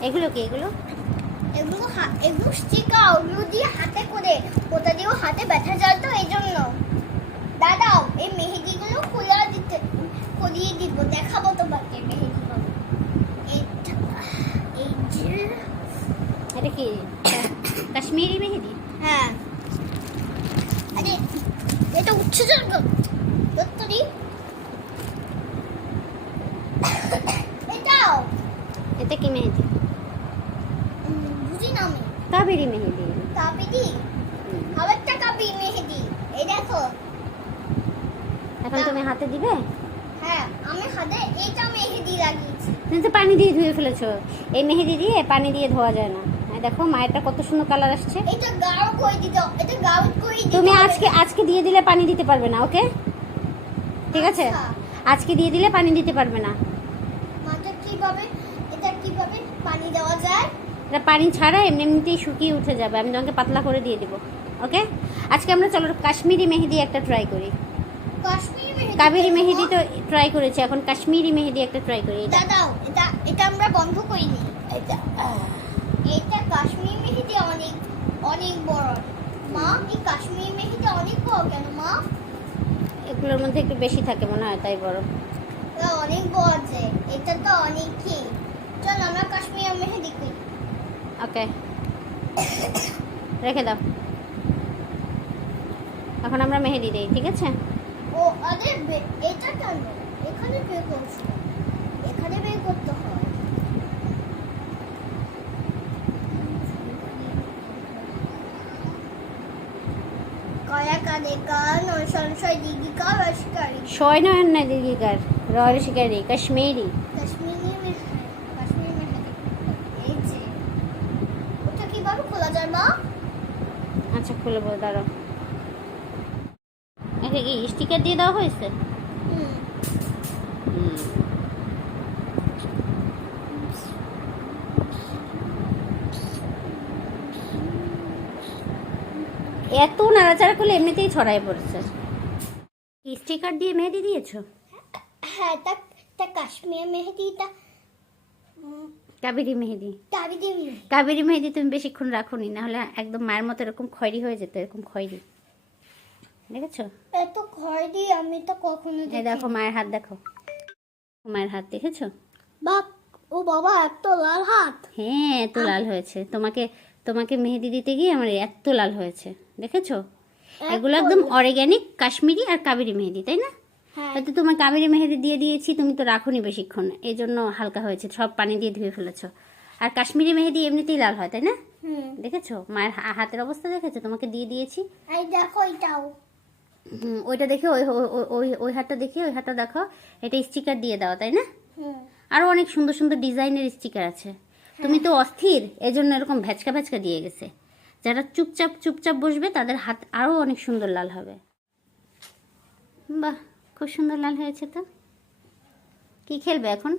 এগুলো কি এগুলো? এগুলো এগুলো স্টিকার ওগুলো দিয়ে হাতে করে ওটা দিয়েও হাতে ব্যথা যায় তো এই জন্য দাদাও এই মেহেদিগুলো খুলে দিতে করিয়ে দিব দেখাবো তোমাকে মেহেদিগুলো। এই যে এটা কি কাশ্মীরি মেহেদি? হ্যাঁ। আরে এটা উঠছে এটাও। এটা কি মেহেদি? উম, বুঝি না আমি কাবেরি? মেহেদি কাবিদি আরেকটা কাবি মেহেদি। এই দেখো। এখন তুমি হাতে দিবে? হ্যাঁ আমি হাতে এটা মেহেদি লাগিয়েছি। তুমি তো পানি দিয়ে ধুয়ে ফেলেছো। এই মেহেদি দিয়ে পানি দিয়ে ধোয়া যায় না। দেখো মায়েরটা কত সুন্দর কালার আসছে। এটা গাঢ় করে দিতে? এটা গাঢ় করে দিতে? তুমি আজকে আজকে দিয়ে দিলে পানি দিতে পারবে না ওকে? ঠিক আছে? আচ্ছা। আজকে দিয়ে দিলে পানি দিতে পারবে না। মাটা কীভাবে এটা কীভাবে পানি দেওয়া যায়? এটা পানি ছাড়া এমনি এমনিতেই শুকিয়ে উঠে যাবে। আমি তোমাকে পাতলা করে দিয়ে দেবো ওকে? আজকে আমরা চলো কাশ্মীরি মেহেদি একটা ট্রাই করি। কাবেরি মেহেদি তো ট্রাই করেছি এখন কাশ্মীরি মেহেদি একটা ট্রাই করি এটা। এটা এটা আমরা বন্ধ করিনি। এটা এটা কাশ্মীরি মেহেদি অনেক অনেক বড়। মা এই কাশ্মীরি মেহেদি অনেক বড় কেন মা? এগুলোর মধ্যে একটু বেশি থাকে মনে হয় তাই বড়। অনেক বড় আছে। এটা তো অনেক কি চল আমরা কাশ্মীরি মেহেদি করি। ওকে রেখে দাও। এখন আমরা মেহেদি দিই ঠিক আছে? ও আরে এটা কেন? এখানে বের করছি না। এখানে বের করতে হয়। কয়া কানে কান ও সংশয় দিঘি কা রসকারি ছয় নয় নয় দিদিকার রয়ের শিকারি কাশ্মীরি কাশ্মীরি মে- কাশ্মীরি মেহেদি এই যে ওটা মা? আচ্ছা খুলে বল দাঁড়াও। এটা কি স্টিকার দিয়ে দেওয়া হয়েছে। এত নাড়াচাড়া করলে এমনিতেই ছড়াই পড়ছে। স্টিকার দিয়ে মেহেদি দিয়েছ? হ্যাঁ তা তা কাশ্মীর মেহেদিটা কাবেরি মেহেদি। কাবেরি মেহেদি। তুমি বেশিক্ষণ রাখো রাখোনি নাহলে একদম মায়ের মতো এরকম খয়েরি হয়ে যেত এরকম খয়েরি। দেখেছ? এত খয়রি আমি তো কখনো এই দেখো মায়ের হাত দেখো। মায়ের হাত দেখেছ? বাপ ও বাবা এত লাল হাত। হ্যাঁ এত লাল হয়েছে। তোমাকে তোমাকে মেহেদি দিতে গিয়ে আমার এত লাল হয়েছে। দেখেছ? এগুলো একদম অর্গানিক কাশ্মীরি আর কাবেরি মেহেদি তাই না? হয়তো তোমার কাবেরি মেহেদি দিয়ে দিয়েছি তুমি তো রাখোনি বেশিক্ষণ। এই জন্য হালকা হয়েছে সব পানি দিয়ে ধুয়ে ফেলেছো। আর কাশ্মীরি মেহেদি এমনিতেই লাল হয় তাই না? দেখেছ? মায়ের হাতের অবস্থা দেখেছ? তোমাকে দিয়ে দিয়েছি। এই দেখো এটাও হুম, ওইটা দেখে ওই ওই- ওই- হাতটা দেখে ওই হাতটা দেখো। এটা স্টিকার দিয়ে দাও তাই না? হুম। আরও অনেক সুন্দর সুন্দর ডিজাইনের স্টিকার আছে। তুমি তো অস্থির এজন্য এরকম ভ্যাচকা ভ্যাচকা দিয়ে গেছে। যারা চুপচাপ চুপচাপ বসবে তাদের হাত আরও অনেক সুন্দর লাল হবে। বাহ। খুব সুন্দর লাল হয়েছে তো? কি খেলবে এখন?